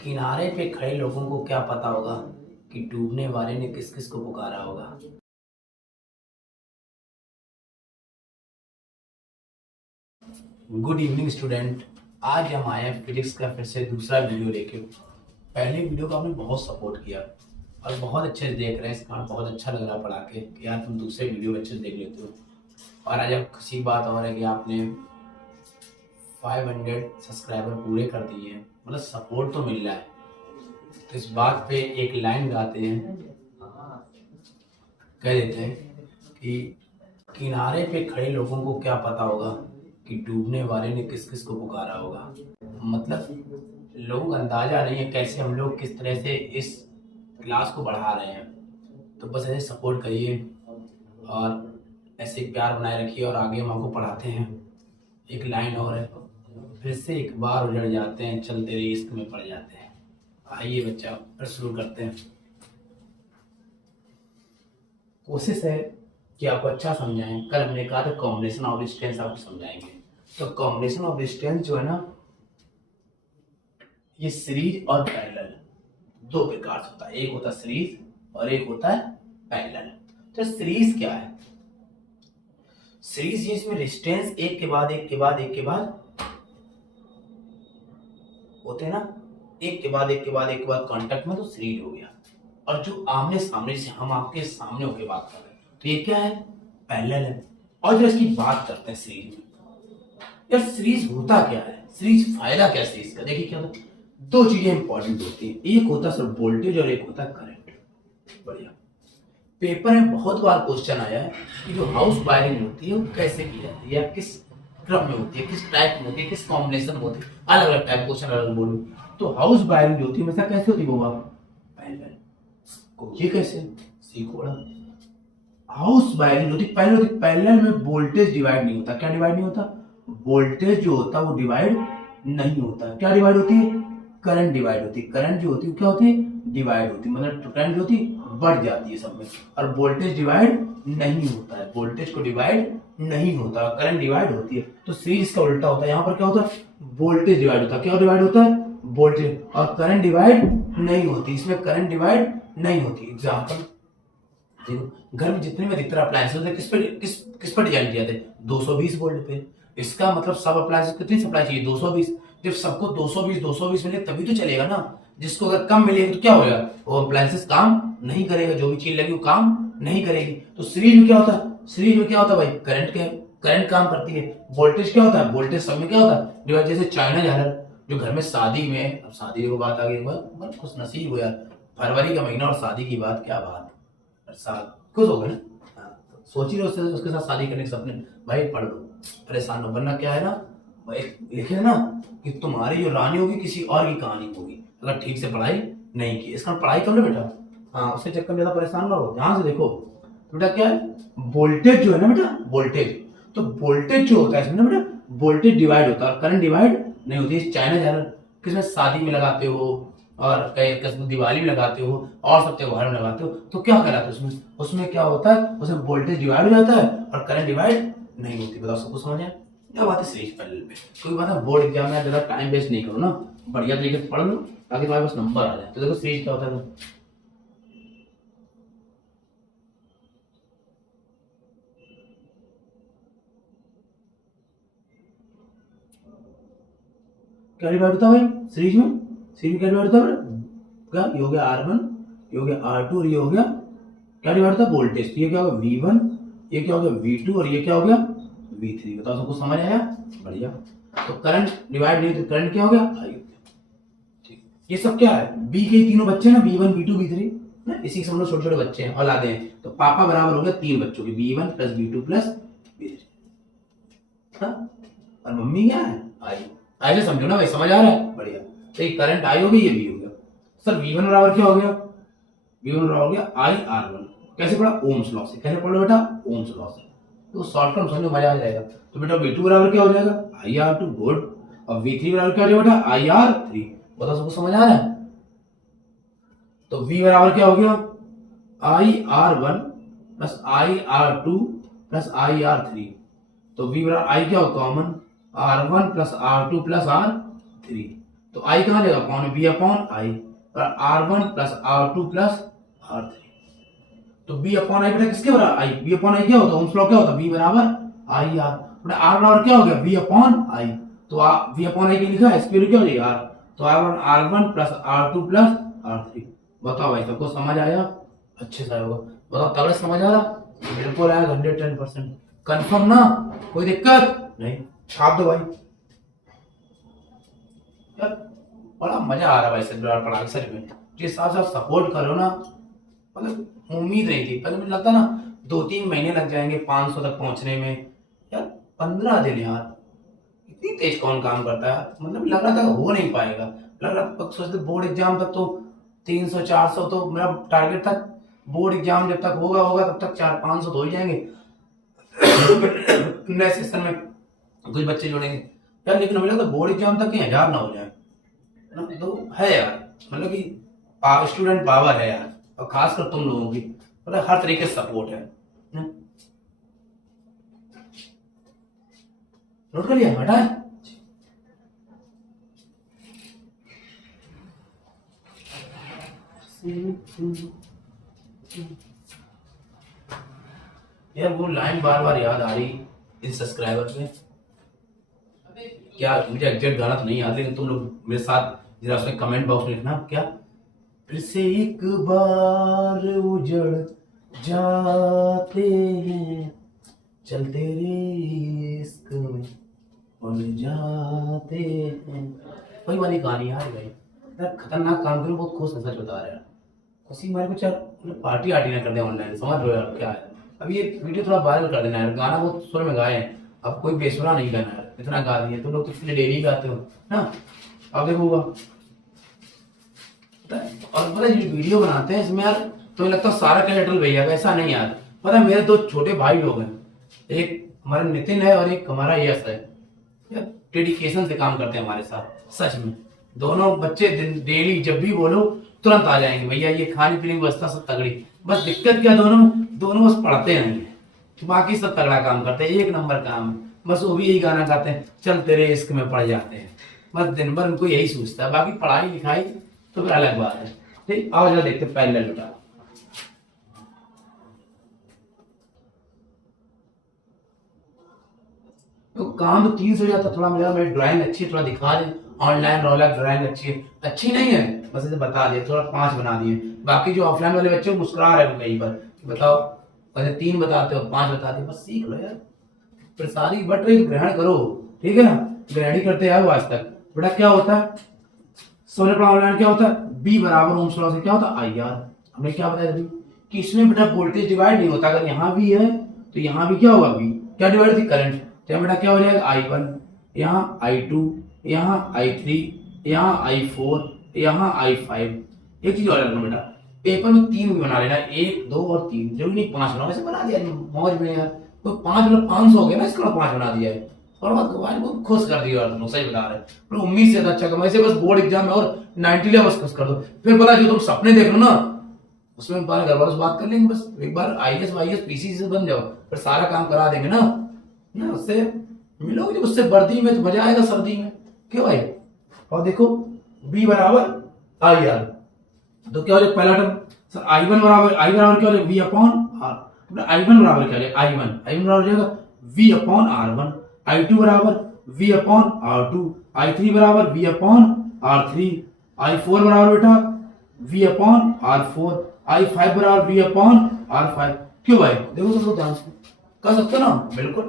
किनारे पे खड़े लोगों को क्या पता होगा कि डूबने वाले ने किस किस को पुकारा होगा। Good evening student. आज हम आए हैं फिजिक्स का फिर से दूसरा वीडियो लेके। पहले वीडियो को आपने बहुत सपोर्ट किया और बहुत अच्छे से देख रहे हैं, इस कारण बहुत अच्छा लग रहा पढ़ा के कि यार तुम दूसरे वीडियो अच्छे से देख लेते हो। और आज अब खुशी बात और है कि आपने 500 सब्सक्राइबर पूरे कर दिए हैं, मतलब सपोर्ट तो मिल रहा है। तो इस बात पे एक लाइन गाते हैं, कह देते हैं कि किनारे पे खड़े लोगों को क्या पता होगा कि डूबने वाले ने किस किस को पुकारा होगा। मतलब लोगों को अंदाजा नहीं है कैसे हम लोग किस तरह से इस क्लास को बढ़ा रहे हैं। तो बस ऐसे सपोर्ट करिए और ऐसे प्यार बनाए रखिए और आगे हम आपको पढ़ाते हैं। एक लाइन और है, फिर से एक बार उजड़ जाते हैं, चलते रहे इश्क में पड़ जाते हैं। आइए बच्चा फिर शुरू करते हैं। कोशिश है कि आपको अच्छा समझाएं। कल हमने कहा था कॉम्बिनेशन ऑफ डिस्टेंस आपको समझाएंगे। तो कॉम्बिनेशन ऑफ डिस्टेंस जो है ना, ये सीरीज और पैरेलल दो प्रकार से होता है। एक होता है सीरीज और एक होता है पैरेलल। तो सीरीज क्या है? सीरीज इसमें डिस्टेंस एक के बाद एक के बाद एक के बाद होते हैं ना, एक के बाद एक के बाद एक के बाद कांटेक्ट में, तो सीरीज हो गया। और जो आमने सामने से हम आपके सामने होकर बात कर रहे हैं, तो ये क्या है? पैरेलल है। और जो इसकी बात करते हैं सीरीज में, यार सीरीज होता क्या है, सीरीज फायदा क्या सीरीज का? देखिए क्या होता है, दो चीजें इंपॉर्टेंट होती हैं। एक होता है सिर्फ वोल्टेज और एक होता है करंट। बढ़िया। पेपर में बहुत बार क्वेश्चन आया है कि जो हाउस वायरिंग होती है वो कैसे की जाती है, या किस क्रम में होती है, किस टाइप में होती है, किस कॉम्बिनेशन में होती है। अलग अलग टाइप क्वेश्चन अलग बोलूं। तो हाउस वायरिंग जो होती है हमेशा कैसे होती है वो पैरेलल। को ये कैसे सीखो ना। हाउस वायरिंग होती पहले होती पैरेलल में वोल्टेज डिवाइड नहीं होता। क्या डिवाइड नहीं होता? वोल्टेज जो होता है वो डिवाइड नहीं होता। क्या डिवाइड होती है? करंट डिवाइड होती है। करंट जो होती है क्या होती है? डिवाइड होती है। मतलब करंट जो होती है बढ़ जाती है सब में, और वोल्टेज डिवाइड नहीं होता है। वोल्टेज को डिवाइड नहीं होता, करंट डिवाइड होती है। तो सीरीज का उल्टा होता है। यहाँ पर क्या होता है? वोल्टेज डिवाइड होता है। क्या डिवाइड होता है? वोल्टेज। और करंट डिवाइड नहीं होती, इसमें करंट डिवाइड नहीं होती। एग्जाम्पल देखो, घर में जितने में अधिकतर अप्लायंसेस होते हैं किस पर डिजाइन किया थे? 220 वोल्ट पे। इसका मतलब सब अप्लायंसेस कितनी सप्लाई चाहिए? 220। जब सबको 220 मिले तभी तो चलेगा ना। जिसको अगर कम मिलेगा तो क्या होगा? वो अप्लायंसेस काम नहीं करेगा, जो भी चीज लगी वो काम नहीं करेगी। तो सीरीज में क्या होता है? सीरीज में क्या होता है भाई? करंट काम करती है। वोल्टेज क्या होता है? वोल्टेज सब में क्या होता है? डिवाइड। जैसे चाइना झालर, जो घर में शादी में, अब शादी की बात आ गई, खुश नसीब हो यार, फरवरी का महीना और शादी की बात, क्या बात। खुश हो गए ना। हाँ, तो सोच ही रहे उसके साथ शादी करने के सपने। भाई पढ़ लो, परेशान हो, वरना क्या है ना भाई, लिखे ना कि तुम्हारी जो रानी होगी किसी और की कहानी होगी अगर ठीक से पढ़ाई नहीं की। इसका पढ़ाई कर लो बेटा। हाँ, उसके चक्कर में ज्यादा परेशान ना हो। ध्यान से देखो बेटा, क्या है? वोल्टेज जो है ना बेटा, वोल्टेज, तो वोल्टेज जो होता है इसमें ना बेटा, वोल्टेज डिवाइड होता है, करंट डिवाइड नहीं होती। चाइना झालर किसमें शादी में लगाते हो, और कहीं दिवाली में लगाते हो, और सब त्योहार में लगाते हो, तो क्या कहलाता है उसमें? उसमें क्या होता है? उसमें वोल्टेज डिवाइड हो जाता है और करंट डिवाइड नहीं होती। बताओ सबको समझ आया? क्या बात है सीरीज पैरेलल पे? कोई बात है, बोर्ड एग्जाम में ज्यादा टाइम वेस्ट नहीं करो ना, बढ़िया तरीके से पढ़ लो ताकि तुम्हारे पास नंबर आ जाए। तो देखो सीरीज क्या होता है, क्या डिवाइड होता है भाई सीरीज में? सीरीज में क्या डिवाइड होता है? क्या ये हो गया R1, ये हो गया R2 और ये हो गया क्या डिवाइड होता है? वोल्टेज। तो ये क्या होगा? V1, ये क्या हो गया? V2 और ये क्या हो गया? V3। बताओ सबको समझ आया? बढ़िया। तो करंट डिवाइड नहीं, तो करंट क्या हो गया? I। ठीक, ये सब क्या है? B के तीनों बच्चे ना, V1 V2 V3 ना, इसी के सब लोग छोटे छोटे बच्चे हैं, औलादे हैं। तो पापा बराबर हो गया तीन बच्चों के, V1 plus V2 plus V3। और मम्मी क्या है? I। ऐसे समझो ना भाई, समझ आ रहा है? बढ़िया। तो ये करंट I हो गई, ये V हो गया। सर V1 बराबर क्या हो गया? V1 बराबर हो गया IR1। कैसे पढ़ा? ओम्स लॉ से। कैसे पढ़ लो बेटा? ओम्स लॉ से। तो शॉर्ट टर्म समझो, मजा आ जाएगा। तो बेटा V2 बराबर क्या हो जाएगा? IR2। गुड। और V3 बराबर क्या हो जाएगा बेटा? IR3। बताओ सबको समझ आ रहा है? तो V बराबर क्या हो गया? IR1 plus IR2 plus IR3। तो V बराबर I क्या हो? Common R1 plus R2 plus R3। तो आई कहाँ जाएगा, अपॉन बी अपॉन आई, और R1 plus R2 plus R3। तो बी अपॉन आई बेटा किसके बराबर, आई, बी अपॉन आई क्या होता है, ओम्स लॉ क्या होता है, बी बराबर आई आर, बेटा आर बराबर क्या हो गया, बी अपॉन आई, तो बी अपॉन आई के लिखा है, इसके लिए क्या हो जाएगा आर, तो R1 plus R2 plus R3। बताओ भाई सबको समझ आया, अच्छे से होगा, बताओ तगड़ा समझ आ रहा, बिल्कुल आया 110%, कंफर्म ना, कोई दिक्कत नहीं, छाप दो भाई यार, बड़ा मजा आ रहा है भाई सच पढ़ाई, सच में जिस हिसाब से आप सपोर्ट करो ना, मतलब उम्मीद नहीं थी, पहले मुझे लगता ना 2-3 महीने लग जाएंगे 500 तक पहुंचने में, यार 15 दिन यार, इतनी तेज कौन काम करता है, मतलब लग रहा था हो नहीं पाएगा, लग रहा था सोचते बोर्ड एग्जाम तक तो 300-400 तो मेरा टारगेट था, बोर्ड एग्जाम जब तक होगा तब तक 400-500 तो हो ही जाएंगे। नए सेशन में कुछ बच्चे जोड़ेंगे यार, लेकिन हमें लगता है बोर्ड एग्जाम तक 1000 ना हो जाए ना, तो है यार, मतलब कि स्टूडेंट पावर है यार, और खासकर तुम लोगों की, मतलब हर तरीके से सपोर्ट है ना? नोट कर लिया, हटा है यार, वो लाइन बार बार याद आ रही इन सब्सक्राइबर्स में, क्या मुझे एग्जैक्ट गाना तो नहीं याद, लेकिन तुम लोग मेरे साथ जरा उसमें कमेंट बॉक्स में लिखना, क्या फिर से एक बार उजड़ जाते हैं, चल तेरे इश्क में उड़ जाते हैं, वही वाली कहानी यार भाई, यार खतरनाक काम करो, बहुत खुश सच बता रहे हैं, खुशी हमारे को, चल पार्टी आर्टी ना कर दे ऑनलाइन, समझ लो यार क्या है, अब ये वीडियो थोड़ा वायरल कर देना यार, गाना बहुत सुर में गाए हैं, अब कोई बेसुरा नहीं गाना यार, इतना गा दिए तुम लोग तो, इसलिए डेली गाते हो ना, अब देखो होगा, और पता है वीडियो बनाते हैं इसमें यार, तो लगता है सारा कैरेक्टर भैया का, ऐसा नहीं यार, पता है मेरे 2 छोटे भाई लोग हैं, एक हमारा नितिन है और एक हमारा यश है यार, डेडिकेशन से काम करते हैं हमारे साथ, सच में दोनों बच्चे डेली जब भी बोलो तुरंत आ जाएंगे, भैया ये खाने पीने की व्यवस्था सब तगड़ी, बस दिक्कत क्या, दोनों बस पढ़ते नहीं है, तो बाकी सब तगड़ा काम करते हैं, एक नंबर काम, बस वो भी यही गाना गाते हैं, चल तेरे इश्क में पड़ जाते हैं, बस दिन भर उनको यही सोचता है, बाकी पढ़ाई लिखाई तो फिर अलग बात है। ठीक, आओ जरा देखते पहले लुटा, तो काम तो 3 से जाता, थोड़ा मेरी ड्राइंग अच्छी है, थोड़ा दिखा दे, ऑनलाइन रोलर ड्राइंग अच्छी है, अच्छी नहीं है बस इसे बता दिया, थोड़ा 5 बना दिए, बाकी जो ऑफलाइन वाले बच्चे मुस्कुरा रहे हो कहीं पर, बताओ वैसे 3 बताते हो 5 बता दिए, बस सीख लो यार, प्रसारी बट रही ग्रहण करो, ठीक है ना, ग्रहण ही करते आए आज तक, बेटा क्या होता है सोने पड़ा ऑनलाइन, क्या होता है बी बराबर ओम्स लॉ से क्या होता है आई आर, हमने क्या बताया अभी कि इसमें बेटा वोल्टेज डिवाइड नहीं होता, अगर यहाँ भी है तो यहाँ भी क्या होगा बी, क्या डिवाइड थी करंट, तो बेटा क्या हो जाएगा I1, यहाँ I2, यहाँ I3, यहाँ I4, यहाँ I5। एक चीज और रखना बेटा, पेपर में 3 भी बना लेना, 1, 2 और 3, जरूरी नहीं 5 बनाओ, ऐसे बना दिया मौज में यार, तो 5 मतलब 500 हो गया ना, इसका 5 बना दिया है, और बात बहुत खुश कर दिया तुम लोग, सही बता रहे हैं, उम्मीद से अच्छा कमा, ऐसे बस बोर्ड एग्जाम में और 90 ले बस खुश कर दो, फिर पता जो तुम सपने देख लो ना, उसमें घर वालों से बात कर लेंगे, बस एक बार IAS वाईएएस पीसी से बन जाओ, फिर सारा काम करा देंगे ना, उससे मिलोगे, उससे वर्दी में तो मजा आएगा सर्दी में, क्यों भाई, और देखो बी बराबर आई आर, तो क्या हो जाएगा पहला टर्म सर, आई बराबर क्या हो जाएगा वी अपॉन आर, I1 बराबर क्या हो जाएगा I1 बराबर हो जाएगा V अपॉन R1, I2 बराबर V अपॉन R2, I3 बराबर V अपॉन R3, I4 बराबर बेटा V अपॉन R4, I5 बराबर V अपॉन R5, क्यों भाई, देखो तुम लोग ध्यान से कर सकते हो ना, बिल्कुल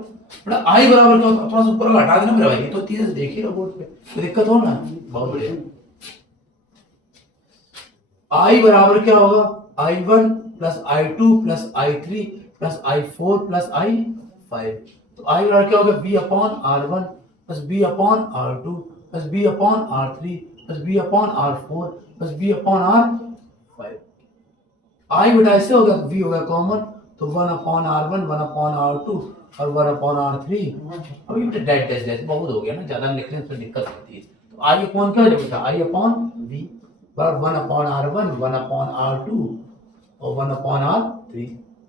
बेटा I बराबर क्या होता, थोड़ा सा ऊपर हटा देना मेरा भाई, ये तो चीजें देख ही रहो बोर्ड पे, तो दिक्कत हो ना, बहुत बढ़िया, I बराबर क्या होगा I1 plus I2 plus I3 plus I4 plus I5, तो I बराबर क्या होगा B upon R1 plus B upon R2 plus B upon R3 plus B upon R4 plus B upon R5, I बेटा ऐसे हो गया, V हो गया कॉमन, तो 1 अपॉन R1 1 अपॉन R2 और 1 अपॉन R3, अभी बेटा डेट डेट बहुत हो गया ना, ज्यादा लिखने से दिक्कत होती है, तो I अपॉन क्या हो जाएगा बेटा I अपॉन V बराबर 1 अपॉन R1 1 अपॉन R2 और 1 अपॉन R3,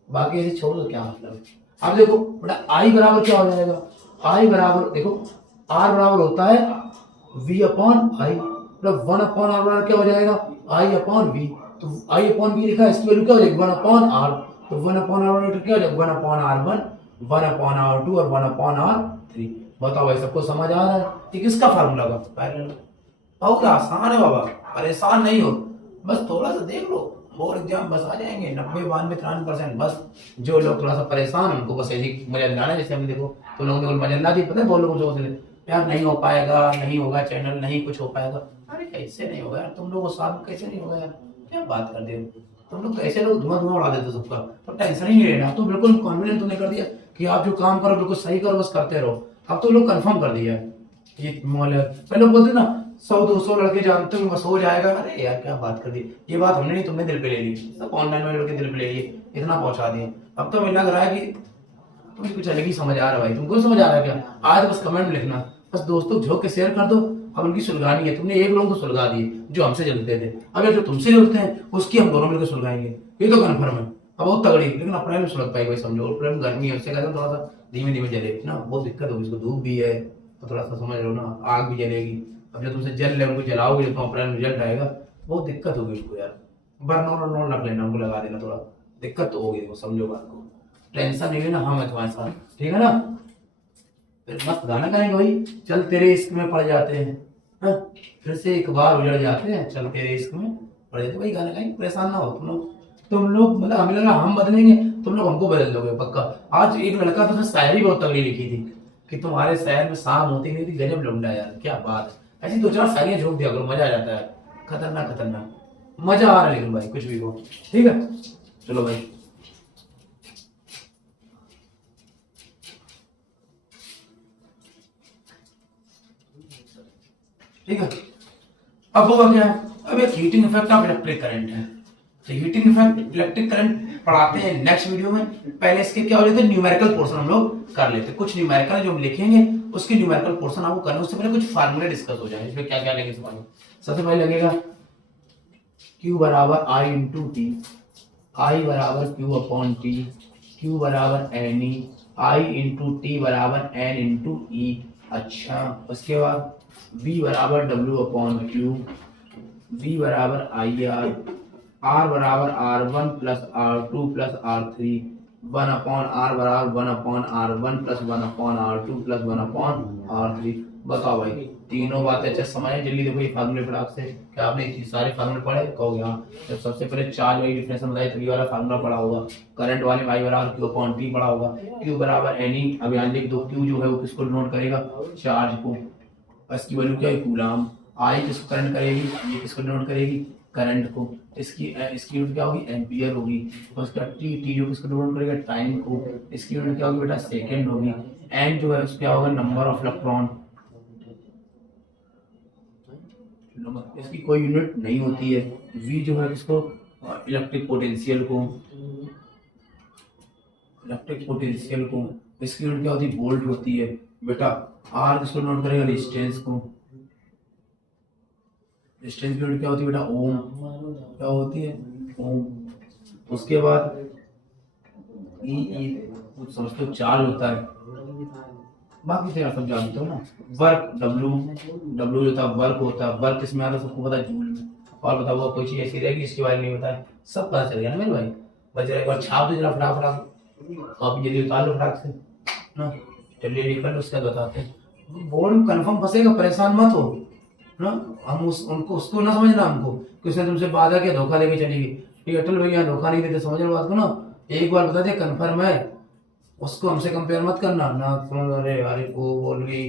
बाकी ऐसे छोड़ दो, क्या मतलब, अब देखो बेटा I बराबर क्या हो जाएगा, I बराबर देखो R बराबर होता है V अपॉन I, मतलब 1/r बराबर क्या हो जाएगा, I/v। तो I/v लिखा है, इसकी वैल्यू क्या हो जाएगी 1/r। तो 1/r बराबर क्या हो जाएगा 1/r1, 1/r2 और 1/r3। बताओ भाई सबको समझ आ रहा है? ये किसका फार्मूला का पैरेलल। बहुत आसान है बाबा, परेशान नहीं हो, बस थोड़ा सा देख लो, बोर्ड एग्जाम बस आ जाएंगे 90, 92, 93%। बस जो लोग थोड़ा सा परेशान हैं उनको बस ऐसी मजा दिलाना है, जैसे हमने देखो तो लोगों ने मजा दिला दी। पता है बहुत लोगों को यार नहीं हो पाएगा, नहीं होगा चैनल, नहीं कुछ हो पाएगा। अरे कैसे नहीं होगा यार, तुम लोग साथ कैसे नहीं होगा यार, क्या बात कर दे, तुम लोग कैसे लोग धुआं धुआं उड़ा देते सबका। तो टेंशन ही नहीं लेना, तो बिल्कुल कॉन्फिडेंट तुमने कर दिया कि आप जो काम करो बिल्कुल सही करो, बस करते रहो। अब तो लोग कंफर्म कर दिया है ये मॉल है। पहले लोग बोलते ना 100-200 लड़के जानते हो बस हो जाएगा। अरे यार क्या बात कर दी, ये बात हमने नहीं तुमने दिल पे ले ली, सब ऑनलाइन में लड़के दिल पे ले लिए, इतना पहुंचा दिए। अब तो मुझे लग रहा है कि तुम्हें कुछ अलग ही समझ आ रहा है भाई। तुमको समझ आ रहा है क्या? आज बस कमेंट में लिखना, बस दोस्तों झोंक के शेयर कर दो। अब उनकी सुलगानी है, तुमने एक लोगों को सुलगा दिए जो हमसे जलते थे, अगर जो तुमसे जलते हैं उसकी हम दोनों मिलकर सुलगाएंगे, ये तो कन्फर्म है। अब बहुत तगड़ी, लेकिन अप्रैल में सुलग पाएगी भाई, समझो अप्रैल में गर्मी है, उससे कहते हैं थोड़ा सा धीमे धीमे जलेगी ना, बहुत दिक्कत होगी। इसको धूप भी है तो थोड़ा सा समझ लो ना, आग भी जलेगी। अब जो तुमसे जल रहे उनको जलाओगे तो अप्रैल में रिजल्ट आएगा, बहुत दिक्कत होगी उसको यार। बर्नर रख लेना, उनको लगा देना, थोड़ा दिक्कत तो होगी, समझो बात को, टेंशन नहीं लेना, हम है तुम्हारे साथ, ठीक है ना। फिर मस्त गाना गाएंगे भाई, चल तेरे इश्क में पड़ जाते हैं, हाँ? फिर से एक बार उजड़ जाते हैं, चल तेरे इश्क में पड़ जाते हैं, वही गाना गाएंगे। परेशान ना हो तुम लोग मतलब हमें लगा हम बदलेंगे, तुम लोग हमको बदल दोगे पक्का। आज एक लड़का था उसने शायरी बहुत तगड़ी लिखी थी कि तुम्हारे शहर में शाम होती नहीं थी, गजब लौंडा यार, क्या बात है। ऐसी 2-4 शायरियां झोंक दिया करो, मजा आ जाता है। खतरनाक खतरनाक मजा आ रहा है, लेकिन भाई कुछ भी हो, ठीक है। चलो भाई, ठीक है। अब होगा क्या, अब एक heating effect of electric current है। तो हीटिंग इफेक्ट इलेक्ट्रिक करंट पढ़ाते हैं नेक्स्ट वीडियो में। पहले इसके क्या हो जाते हैं, न्यूमेरिकल पोर्शन हम लोग कर लेते हैं। कुछ न्यूमेरिकल जो हम लिखेंगे उसके न्यूमेरिकल पोर्शन आपको करना, उससे पहले कुछ फार्मूले डिस्कस हो जाए। इसमें क्या क्या लगेगा समझो। सबसे पहले लगेगा Q बराबर I इंटू टी, I बराबर Q अपॉन टी, Q बराबर NE, I इंटू टी बराबर N इंटू ई। अच्छा, उसके बाद V बराबर W अपॉन Q, V बराबर IR, R बराबर R1 plus R2 plus R3, 1 upon R बराबर 1 upon R1 plus 1 upon R2 plus 1 upon R3। बताओ भाई, तीनों बातें अच्छे समझे, जल्दी देखो ये फार्मूले फटाक से। क्या आपने सारे फार्मूले पढ़े? कहोगे हाँ। जब सबसे पहले चार्ज वाली डिफरेंशियल बताई तो ये वाला फार्मूला पढ़ा होगा। करंट वाले में I बराबर Q अपॉन T पढ़ा होगा। Q बराबर NE, अब यहाँ लिख दो, Q जो है वो किसको डिनोट करेगा, चार्ज को, इसकी वैल्यू क्या है कूलम। I किसको करंट करेगी, ये किसको डिनोट करेगी, करंट को, इसकी यूनिट क्या होगी, एम्पियर होगी। और उसका टी जो किसको डिनोट करेगा, टाइम को, इसकी यूनिट क्या होगी बेटा, सेकंड होगी। एन जो है उसका क्या होगा, नंबर ऑफ इलेक्ट्रॉन, इसकी कोई यूनिट नहीं होती है। वी जो है इसको इलेक्ट्रिक पोटेंशियल को, इसकी यूनिट क्या होती है, वोल्ट होती है बेटा। आर किसको नोट करेगा, रेजिस्टेंस को, रेजिस्टेंस की यूनिट क्या होती है बेटा, ओम, क्या होती है, ओम। उसके बाद ई कुछ समझते हो, चार्ज होता है, बाकी तो यार सब जानते हो ना। वर्क डब्ल्यू जो था वर्क होता है, वर्क किसमें आता है सबको पता है, जूल में। और बताओ कोई चीज ऐसी रहेगी इसके बारे में नहीं बताया, सब पता चल गया ना मेरे भाई। बच रहा एक बार छाप दो जरा फटाफट, कॉपी जल्दी उतार लो फटाक से ना, जल्दी लिख लो, उसका बताते हैं। बोर्ड में कंफर्म फंसेगा, परेशान मत हो ना। हम उनको उसको ना समझना, हमको कि उसने तुमसे वादा किया धोखा देके चलेगी। ये अटल भैया धोखा नहीं देते, समझ लो बात को ना। एक बार बता दे कंफर्म है, उसको हमसे कंपेयर मत करना ना। अरे यार वो बोल गई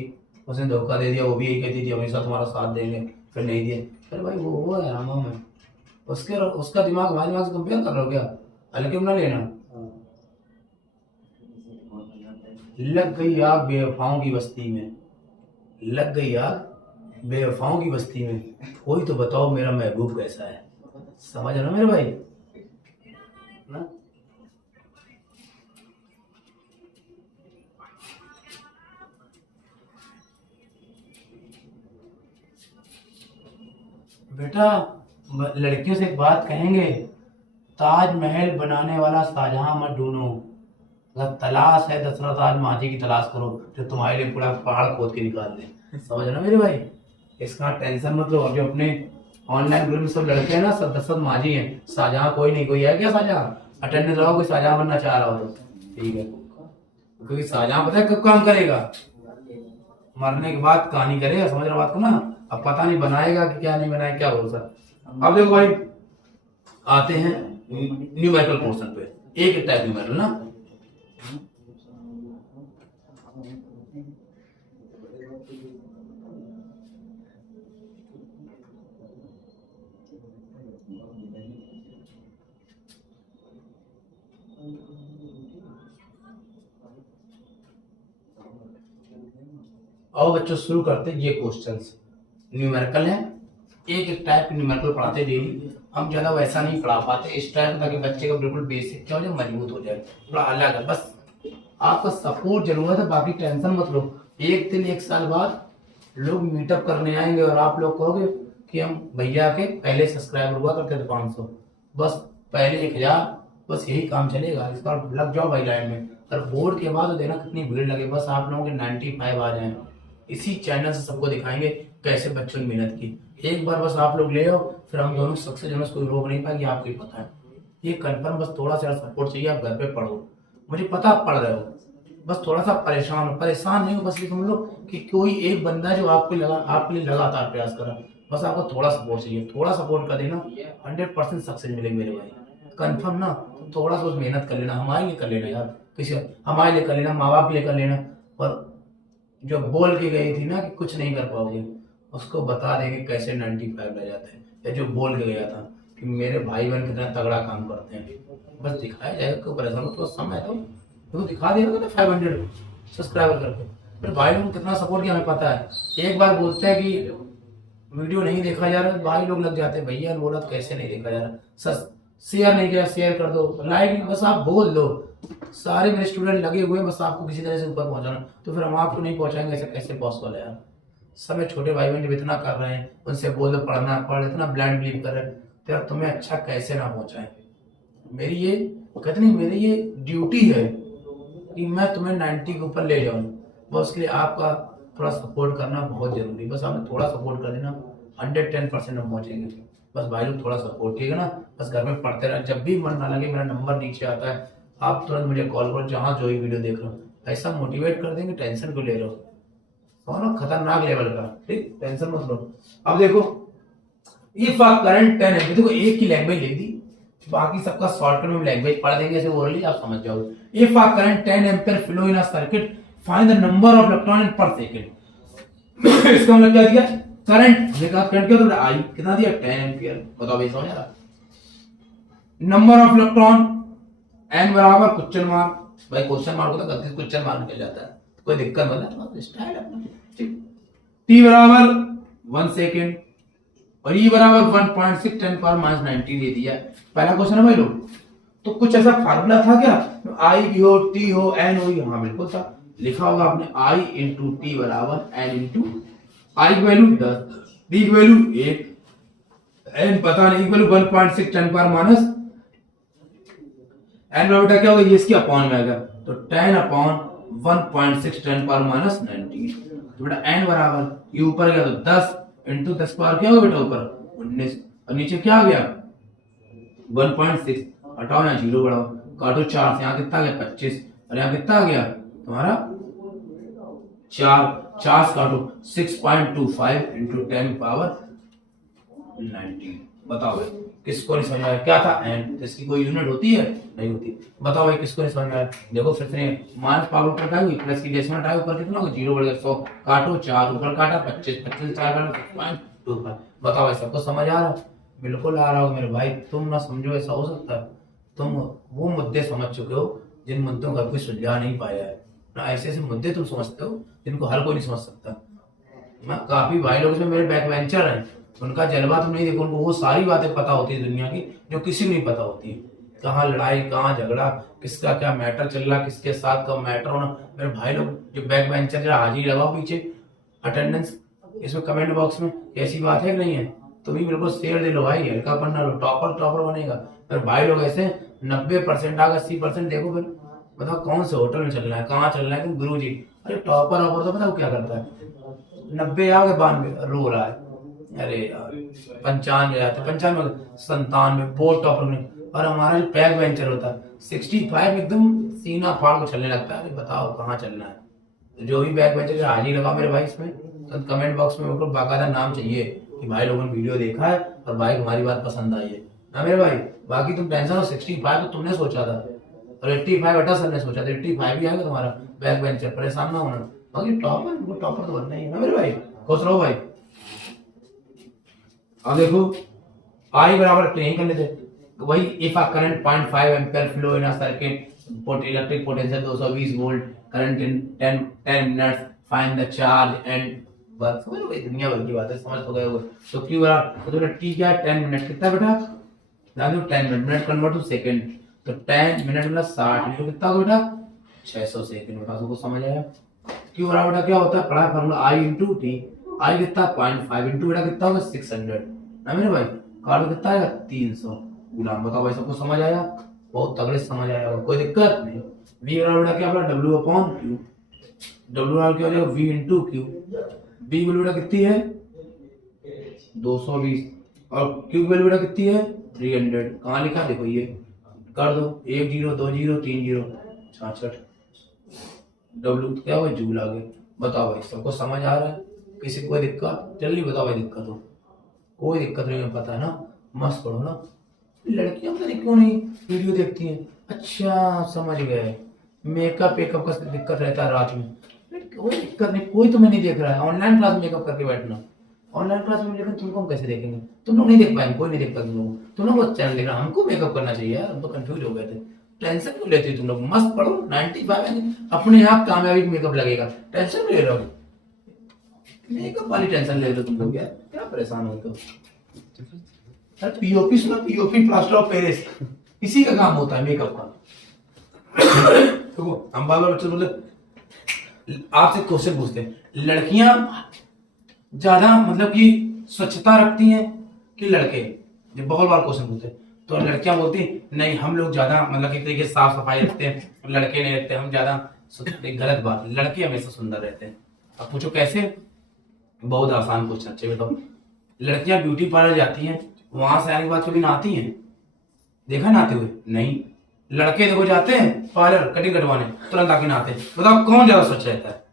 उसने धोखा दे दिया, वो भी यही कहती थी हमेशा तुम्हारा साथ देंगे, फिर नहीं दिए। अरे भाई वो है हम है, उसका दिमाग हमारे दिमाग से कंपेयर कर रहे हो क्या, हल्के में ना लेना। लग गई आग बेवफाओं की बस्ती में, लग गई आग बेवफाओं की बस्ती में, कोई तो बताओ मेरा महबूब कैसा है। समझ रहे हो मेरे भाई ना। बेटा लड़कियों से एक बात कहेंगे, ताजमहल बनाने वाला शाहजहां मत ढूंढो, अगर तलाश है दशरथ आज मांझी की तलाश करो, जो तुम्हारे लिए पूरा पहाड़ खोद के निकाल दे। समझ रहे मेरे भाई इसका टेंशन मत लो। अभी अपने ऑनलाइन ग्रुप में सब लड़के हैं ना, सब 10 माझी हैं। शाहजहां कोई नहीं, कोई है क्या शाहजहां? अटेंडेंस लगाओ, कोई शाहजहां बनना चाह रहा हो तो ठीक है, क्योंकि शाहजहां पता है कब काम करेगा? मरने के बाद कहानी करेगा, समझ रहे बात को ना। अब पता नहीं बनाएगा कि क्या नहीं बनाएगा, क्या भरोसा। अब देखो भाई, आते हैं न्यूमेरिकल पोर्शन पे। एक टाइप न्यूमेरिकल ना, आओ बच्चों शुरू करते हैं। ये क्वेश्चंस न्यूमेरिकल है, एक एक टाइप न्यूमेरिकल पढ़ाते डेली। हम ज्यादा वैसा नहीं पढ़ा पाते इस टाइप, ताकि बच्चे का बिल्कुल बेसिक क्या हो जाए, मजबूत हो जाए, थोड़ा अलग है। बस आपका सपोर्ट जरूरत है, बाकी टेंशन मत लो। एक दिन एक साल बाद लोग मीटअप करने आएंगे और आप लोग कहोगे कि हम भैया के पहले सब्सक्राइबर हुआ करते थे 500, बस पहले 1000, बस यही काम चलेगा। इस बार लग जाओ भाई लाइन में। और बोर्ड के बाद देना कितनी भीड़ लगे, बस आप लोगों के 95 आ जाए। इसी चैनल से सबको दिखाएंगे कैसे बच्चों ने मेहनत की। एक बार बस आप लोग ले आओ, फिर हम दोनों सक्सेस होने से कोई रोक नहीं पाएगी, आपको ही पता है ये कंफर्म। बस थोड़ा सा सपोर्ट चाहिए, आप घर पे पढ़ो, मुझे पता आप पढ़ रहे हो, बस थोड़ा सा परेशान हो। परेशान नहीं हो, बस ये समझ लो कि कोई एक बंदा जो आपके लिए लगातार प्रयास कर रहा है। बस आपको थोड़ा सपोर्ट चाहिए, थोड़ा सपोर्ट कर देना, 100% सक्सेस मिलेगी मेरे भाई, कंफर्म ना। तो थोड़ा सा मेहनत कर लेना, हमारे लिए कर लेना यार, किसी हमारे लिए कर लेना, माँ बाप के लिए कर लेना। और जो बोल के गई थी ना कि कुछ नहीं कर पाओगे, उसको बता देंगे कैसे 95 रह जाते हैं। या जो बोल के गया था कि मेरे भाई बहन कितना तगड़ा काम करते हैं, बस दिखाया जाएगा। क्यों परेशान हो, तो समय तो दिखा दिया था 500 सब्सक्राइबर करके। मेरे भाई लोग कितना सपोर्ट किया हमें पता है। एक बार बोलते हैं कि वीडियो नहीं देखा जा रहा, भाई लोग लग जाते हैं, भैया ने बोला तो कैसे नहीं देखा जा रहा, सर शेयर नहीं किया, शेयर कर दो, लाइक, बस आप बोल दो। सारे मेरे स्टूडेंट लगे हुए हैं, बस आपको किसी तरह से ऊपर पहुंचाना। तो फिर हम आपको नहीं पहुंचाएंगे, ऐसे कैसे पॉसिबल है यार? सब छोटे भाई बहन जब इतना कर रहे हैं, उनसे बोल दो पढ़ना, पढ़, इतना ब्लाइंड बिलीव कर रहे हैं, तो यार तुम्हें अच्छा कैसे ना पहुंचाए। मेरी ये कहते नहीं, मेरी ये ड्यूटी है कि मैं तुम्हें 90 के ऊपर ले जाऊं। बस उसके लिए आपका थोड़ा सपोर्ट करना बहुत जरूरी। बस आपने थोड़ा सपोर्ट कर देना, 110% हम पहुंचेंगे। बस भाई लोग थोड़ा सपोर्ट, ठीक है ना। बस घर में पढ़ते रहे, जब भी मन ना लगे मेरा नंबर नीचे आता है, आप तुरंत मुझे कॉल करो, जहां जो ही वीडियो देख रहे हो। ऐसा मोटिवेट कर देंगे, टेंशन को ले रहे हो खतरनाक लेवल का, ठीक, टेंशन मत लो। अब देखो, इफ आ करंट 10 एम्पियर, देखो एक की लैंग्वेज लिख दी, बाकी सबका शॉर्टकट में लैंग्वेज पढ़ देंगे, ऐसे ओरली आप समझ जाओगे। If a current 10 ampere flow in a circuit, find the number of electron in per second. इसका मतलब क्या दिया? करंट, हमने कहा करंट क्या होता है, आई कितना दिया, 10 एम्पियर। बताओ भाई, समझ आ रहा? नंबर ऑफ इलेक्ट्रॉन, एन बराबर क्वेश्चन मार्क, भाई क्वेश्चन मार्क होता है, गलती से क्वेश्चन मार्क निकल जाता है, कोई दिक्कत मतलब स्टाइल अपना, ठीक। टी बराबर 1 सेकेंड, और ई बराबर 1.6 10 पावर -19 दे दिया। पहला क्वेश्चन है भाई लोग, तो कुछ ऐसा फार्मूला था क्या, आई भी हो, टी हो, एन हो? हाँ बिल्कुल था, लिखा होगा आपने, आई इंटू टी बराबर एन इंटू, आई की वैल्यू 10, डी की वैल्यू 1, एन पता नहीं, वैल्यू 1.6 10 पावर माइनस एन बराबर क्या होगा, ये इसकी अपॉन में आएगा, तो 10 अपॉन 1.6 10 पावर माइनस 19। तो बेटा एन बराबर, ये ऊपर गया तो 10 इंटू 10 पावर क्या होगा बेटा ऊपर 19, और नीचे क्या आ गया 1.6, हटाओ यहाँ 0 बढ़ाओ, काटो 4 से, यहाँ कितना गया 25, और यहाँ कितना आ गया तुम्हारा 4 से काटो 6.25 इंटू 10 पावर 19। बताओ भाई किसको नहीं समझ आया, क्या था एन, इसकी कोई यूनिट होती है, नहीं होती। बताओ भाई किसको नहीं समझ आया? देखो फिर से माइनस पावर ऊपर का हुई, प्लस की डेसिमल हटाए, ऊपर कितना होगा 0 बढ़ गया 100, काटो 4, ऊपर काटा 25, 25 4 6.25। बताओ भाई सबको समझ आ रहा? बिल्कुल आ रहा हो मेरे भाई, तुम ना समझो ऐसा हो सकता है? तुम वो मुद्दे समझ चुके हो जिन मुद्दों का कोई सुलझा नहीं पाया है ना, ऐसे ऐसे मुद्दे तुम समझते हो जिनको हर कोई नहीं समझ सकता। मैं काफी भाई लोग इसमें मेरे बैक बेंचर हैं, उनका जलवा तुम नहीं देखो, उनको वो सारी बातें पता होती है दुनिया की जो किसी को नहीं पता होती है। कहाँ लड़ाई, कहाँ झगड़ा, किसका क्या मैटर चल रहा, किसके साथ कब मैटर होना। मेरे भाई लोग जो बैक बेंचर, जरा हाजिरी लगाओ पीछे, अटेंडेंस इसमें कमेंट बॉक्स में, कैसी बात है कि नहीं है? तुम ही बिल्कुल शेयर दे लो भाई, हल्का पढ़ना लो, टॉपर बनेगा। मेरे भाई लोग ऐसे 90% आ गए, 80% देखो फिर बताओ कौन से होटल में चल रहा है, कहाँ चल रहा है कि गुरु जी, अरे टॉपर ऑपर तो पता वो क्या करता है, 90 आ गए, 92 रो रहा है, अरे यार 95 आते, 95 97 बहुत टॉपर में। और हमारा जो बैक वेंचर होता है 65 एकदम सीना फाड़ को चलने लगता है। अरे बताओ कहाँ चलना है। तो जो भी बैक वेंचर हाजिरी लगा मेरे भाई इसमें, तो कमेंट बॉक्स में मतलब बाकायदा नाम चाहिए कि भाई लोगों ने वीडियो देखा है और भाई हमारी बात पसंद आई है ना मेरे भाई। बाकी तुम टेंशन हो, 65 तो तुमने सोचा था और 85 अटा सर ने सोचा था, 85 भी आएगा तुम्हारा बैक बेंचर, परेशान ना होना। बाकी टॉपर, वो टॉपर तो बनना ही है ना मेरे भाई, खुश रहो भाई। अब देखो आई बराबर नहीं करने थे वही, if a current 0.5 ampere flow in a circuit, electric potential 220 volt, current in 10 minutes, find the charge and work. समझ लो, दुनिया भर की बात है, समझ तो गए हो। तो क्यू बराबर, तो टी क्या है, 10 मिनट कितना बेटा, ध्यान दो 10 मिनट कन्वर्ट टू सेकंड, तो 10 मिनट मतलब 60 मिनट कितना होगा बेटा, 600 सेकंड। बेटा सबको समझ आया। क्यू बराबर बेटा क्या होता है, पढ़ा फार्मूला आई इंटू टी, आई कितना 0.5 इंटू बेटा कितना होगा 600 ना मेरे भाई, कार्ड कितना आएगा 300 गुलाम। बताओ भाई सबको समझ आया, बहुत तगड़े समझ आया, कोई दिक्कत नहीं। वी बराबर बेटा क्या बोला, डब्ल्यू अपॉन क्यू, डब्ल्यू बराबर क्या हो जाएगा V into Q, B value बेटा कितनी है 220 और क्यू वैल्यू बेटा कितनी है 300। कहाँ लिखा देखो, ये कर दो 1 0 2 0 3 0 66, डब्ल्यू क्या हुआ जूल आ गए। बताओ भाई सबको समझ आ रहा है, किसी को कोई दिक्कत, जल्दी बताओ भाई दिक्कत हो, कोई दिक्कत नहीं, पता है ना, मस्त पढ़ो ना। लड़कियां पता नहीं क्यों नहीं वीडियो देखती हैं, अच्छा समझ गए, मेकअप वेकअप का दिक्कत रहता है रात में, कोई दिक्कत नहीं, कोई तुम्हें नहीं देख रहा है, ऑनलाइन क्लास मेकअप करके बैठना, ऑनलाइन क्लास में लेकिन तुमको हम कैसे देखेंगे, तुम लोग नहीं देख पाएंगे, कोई नहीं देख पाएंगे तुम लोग बस चैनल देख रहा, हमको मेकअप करना चाहिए यार, हम तो कंफ्यूज हो गए थे। टेंशन क्यों लेते हो तुम लोग, मस्त पढ़ो 95 अपने आप कामयाबी मेकअप लगेगा, टेंशन ले रहे हो, मेकअप वाली टेंशन ले रहे हो तुम लोग यार, क्या परेशान हो तो। अरे पीओपी सुना, पीओपी प्लास्टर ऑफ पेरिस, इसी का काम होता है मेकअप का। देखो हम बार बार बच्चे बोले, आपसे क्वेश्चन पूछते हैं, लड़कियां ज्यादा मतलब कि स्वच्छता रखती हैं कि लड़के, ये बहुत बार क्वेश्चन पूछते हैं, तो लड़कियां बोलती हैं नहीं हम लोग ज्यादा मतलब कि तरीके साफ सफाई रखते हैं, लड़के नहीं रखते, हम ज्यादा, गलत बात, लड़के हमेशा सुंदर रहते हैं। अब पूछो कैसे, बहुत आसान क्वेश्चन, अच्छे बताओ। लड़कियां ब्यूटी पार्लर जाती हैं, वहां से आने के बाद कभी नहाती हैं, देखा नहाते हुए नहीं, लड़के देखो जाते हैं पार्लर कटिंग कटवाने, तुरंत आके नहाते हैं, बताओ कौन ज्यादा स्वच्छ रहता है,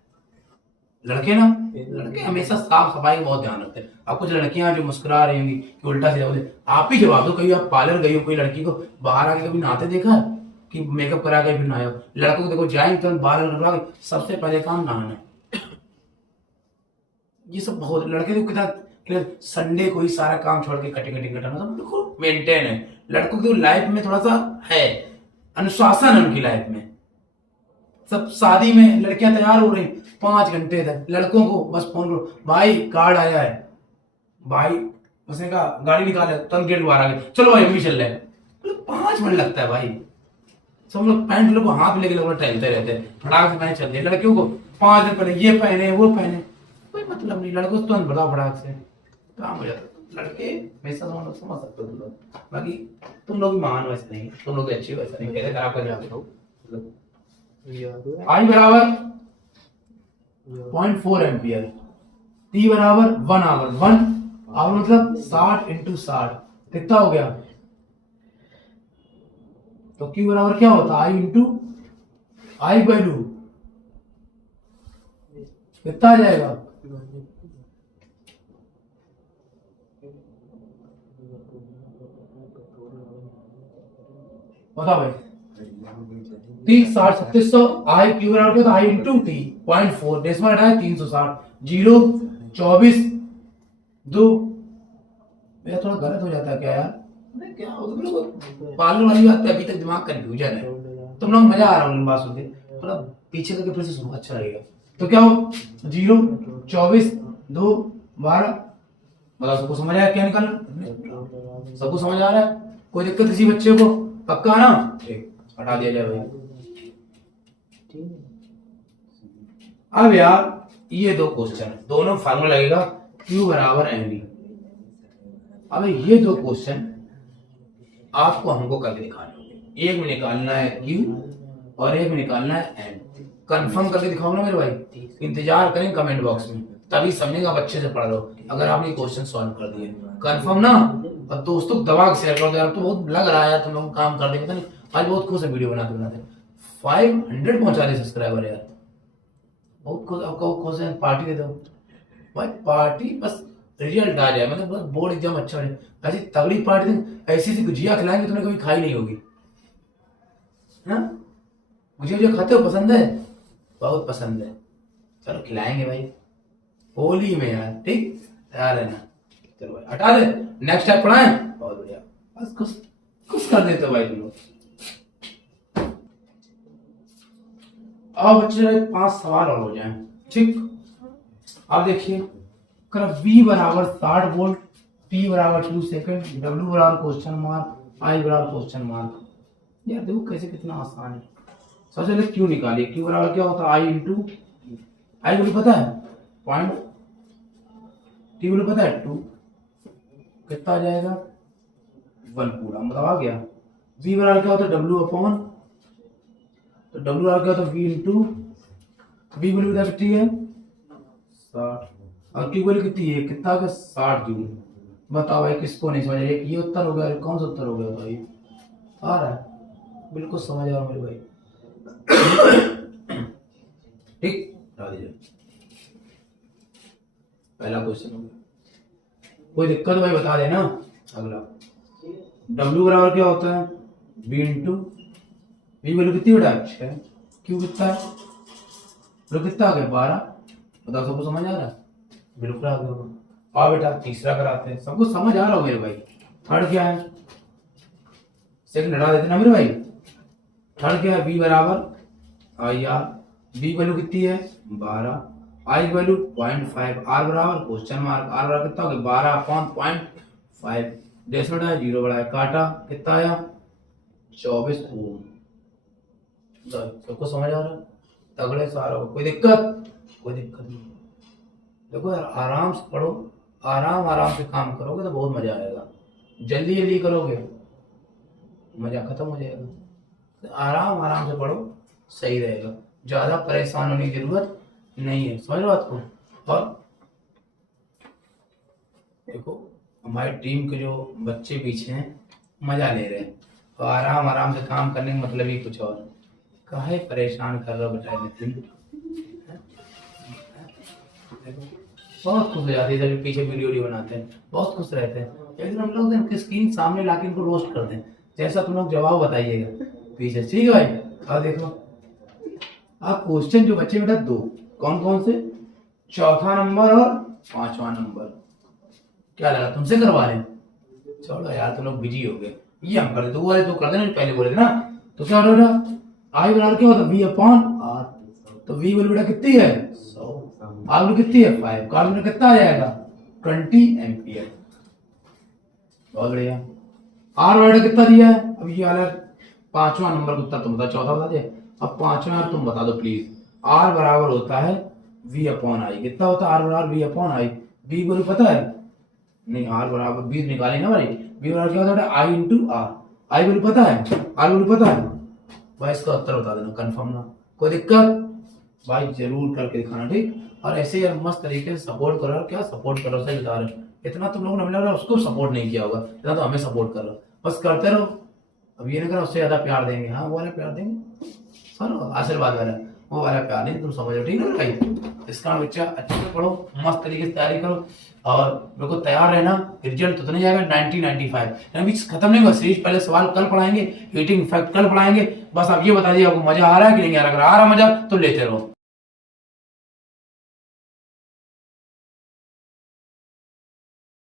लड़के ना, लड़के हमेशा साफ सफाई का बहुत ध्यान रखते हैं। अब कुछ लड़कियां जो मुस्कुरा रही होंगी कि उल्टा सीधा बोले, आप ही जवाब दो, कभी आप पार्लर गई हो, कोई लड़की को बाहर आके कभी नहाते देखा कि मेकअप करा के फिर नहाए हो, लड़कों को देखो जाएंगे तुरंत बाहर कटवा के, सबसे पहले काम नहाना, ये सब बहुत, लड़के को कितना संडे को ही सारा काम छोड़ के कटिंग कटाना, सब देखो मेंटेन है, लड़कों की लाइफ में थोड़ा सा है अनुशासन है उनकी लाइफ में। सब शादी में लड़कियां तैयार हो रही 5 घंटे तक, लड़कों को बस फोन करो भाई कार्ड आया है, भाई उसने कहा गाड़ी निकाले तुरंत गेट बाहर आ गए, चलो भाई अभी चल रहे हैं, मतलब 5 मिनट लगता है भाई। सब लोग पैंट लोग हाथ में लेके लोग टहलते रहते हैं, फटाक से पहने चल रहे, लड़कियों को 5 दिन पहले ये पहने वो पहने, कोई मतलब नहीं, लड़कों से तुरंत बताओ फटाक से काम हो जाता। लड़के हमेशा समझ सकते हो तुम लोग, बाकी तुम लोग महान वैसे नहीं, तुम लोग अच्छे वैसे नहीं, कैसे खराब कर जाते हो। आई बराबर 0.4 एम्पियर, टी बराबर 1 आवर, 1 आवर मतलब 60 इंटू 60 कितना हो गया, तो क्यू बराबर क्या होता है आई इंटू आई वैल्यू कितना आ जाएगा, बताओ भाई 30 60 3700, आई क्यू बराबर क्या, आई इंटू टी 0.4 डेसिमल हटाया 360, 0 24 2, ये थोड़ा गलत हो जाता है क्या यार, क्या हो तुम लोग पार्लर वाली बात पे अभी तक दिमाग कंफ्यूजन है, तुम लोग मजा आ रहा है बात सुन के, थोड़ा पीछे करके फिर से सुनो अच्छा लगेगा। तो क्या हो 0 24 2 12, बताओ सबको समझ आया क्या निकालना, सबको समझ आ रहा है, कोई दिक्कत किसी बच्चे को, पक्का ना, ठीक हटा दिया जाए भाई। अब यार ये 2 क्वेश्चन है, दोनों फार्मूला लगेगा Q बराबर mv। अब ये 2 क्वेश्चन आपको हमको करके दिखाने होंगे, एक में निकालना है Q और एक में निकालना है m, कंफर्म करके दिखाओ ना मेरे भाई, इंतजार करें कमेंट बॉक्स में। तभी समझेगा, बच्चे से पढ़ लो। अगर आपने क्वेश्चन सॉल्व कर दिए कंफर्म ना, और दोस्तों को दबा के शेयर कर दो यार। तो बहुत लग रहा है यार तुम लोग काम कर देंगे, पता नहीं आज बहुत खुश है वीडियो बनाते बनाते। 500 पहुंचा दे सब्सक्राइबर यार, बहुत खुश। आपका खुश है, पार्टी दे दो भाई, पार्टी बस रिजल्ट आ जाए, मतलब बस बोर्ड एग्जाम अच्छा हो जाए। ऐसी तगड़ी पार्टी देंगे, ऐसी सी गुजिया खिलाएंगे तुमने कभी खाई नहीं होगी ना। गुजिया खाते हो, पसंद है? बहुत पसंद है, चलो खिलाएंगे भाई होली में यार, ठीक तैयार है ना। चलो भाई हटा दे, नेक्स्ट टाइम पढ़ाएं, बहुत बढ़िया। बस कुछ कुछ कर देते हो भाई तुम लोग। अब बच्चे 5 सवाल और हो जाए, ठीक। अब देखिए, V बराबर 60 वोल्ट, T बराबर 2 सेकंड, W बराबर क्वेश्चन मार्क, I बराबर क्वेश्चन मार्क। यार देखो कैसे, कितना आसान है। सबसे पहले Q निकालिए। Q बराबर क्या होता है? I इंटू, I को पता है पॉइंट, T को पता है 2, कितना आ जाएगा 1 पूरा, मतलब आ गया। V बराबर क्या होता है? W अपॉन, तो W बराबर क्या होता है? V इंटू, V को पता कितनी है 60, और Q वैल्यू कितनी है? कितना आ गया 60 जूल। बताओ भाई किसको नहीं समझ आया? ये उत्तर हो गया, कौन सा उत्तर हो गया भाई? आ रहा है, बिल्कुल समझ आ रहा मेरे भाई। ठीक, बता दीजिए। पहला क्वेश्चन हो गया, कोई दिक्कत भाई बता देना। अगला W बराबर क्या होता है? V इंटू, V वैल्यू कितनी बेटा? 6, Q कितना है? तो कितना आ गया 12। बताओ सबको समझ आ रहा है? बिल्कुल आ गया। और बेटा तीसरा कराते हैं, सबको समझ आ रहा हो मेरे भाई। थर्ड क्या है? सेकंड हटा देते ना मेरे भाई। थर्ड क्या है? V बराबर आई आर, V वैल्यू कितनी है 12, I वैल्यू 0.5, R बराबर क्वेश्चन मार्क, R बराबर कितना हो गया 12 अपॉन 0.5, डेस बढ़ाया 0 बढ़ाया काटा, कितना आया 24 ओम। सबको समझ आ रहा है? तगड़े सारा हो, कोई दिक्कत? कोई दिक्कत नहीं। देखो यार आराम से पढ़ो, आराम से काम करोगे तो बहुत मजा आएगा। जल्दी जल्दी करोगे मजा खत्म हो जाएगा। तो आराम से पढ़ो, सही रहेगा। ज्यादा परेशान होने की जरूरत नहीं है, समझ लो बात को। और देखो हमारी टीम के जो बच्चे पीछे हैं मजा ले रहे हैं, तो आराम से काम करने का मतलब ही कुछ और। काहे परेशान कर रहे हो बेटा नितिन? बहुत खुश हो जाती है जब पीछे वीडियो बनाते हैं, बहुत खुश रहते हैं। एक दिन हम लोग इनकी स्क्रीन सामने लाके इनको रोस्ट कर दें, जैसा तुम लोग जवाब बताइएगा पीछे, ठीक है भाई। अब देखो आप क्वेश्चन जो बच्चे बेटा 2, कौन कौन से? चौथा नंबर और 5वां नंबर। क्या लगा तुमसे करवा रहे हैं? चलो यार तुम लोग बिजी हो गए, ये हम कर दे, 2 वाले तो कर देना, पहले बोले थे ना। तो क्या बेटा आई बराबर क्या होता है? V अपॉन R, तो V वैल्यू बेटा कितनी है 100, R वैल्यू कितनी है 5, का वैल्यू कितना आ जाएगा 20 एम्पियर। बहुत बढ़िया। R वैल्यू कितना दिया है? अब ये वाला 5वां नंबर का उत्तर तुम बता, चौथा बता दे। अब 5वां तुम बता दो प्लीज। R बराबर होता है V अपॉन I, कितना होता है R बराबर V upon I? V value पता है? नहीं, R बराबर V निकाले ना भाई। V बराबर क्या होता है? I into R। I value पता है? R वैल्यू पता है भाई? इसका उत्तर बता देना कंफर्म ना, कोई दिक्कत? भाई जरूर करके दिखाना, ठीक। और ऐसे यार मस्त तरीके से सपोर्ट करो। क्या सपोर्ट करो, सही बता रहे। इतना तुम लोगों ने मिला उसको सपोर्ट नहीं किया होगा, इतना तो हमें सपोर्ट कर रहा, बस करते रहो। अब ये नहीं करो उससे ज्यादा प्यार देंगे, हाँ वो वाला प्यार देंगे, सुनो आशीर्वाद वाला, वो वाला प्यार नहीं, तुम समझो, ठीक है भाई। इसका बच्चा अच्छे से पढ़ो, मस्त तरीके से तैयारी करो, और बिल्कुल तैयार रहना। रिजल्ट तो नहीं जाएगा 90-95, अभी खत्म नहीं हुआ सीरीज। पहले सवाल कल पढ़ाएंगे, हीटिंग इफेक्ट कल पढ़ाएंगे। बस आप ये बता दिए आपको मजा आ रहा है कि नहीं आ रहा। अगर आ रहा मजा तो लेते रहो।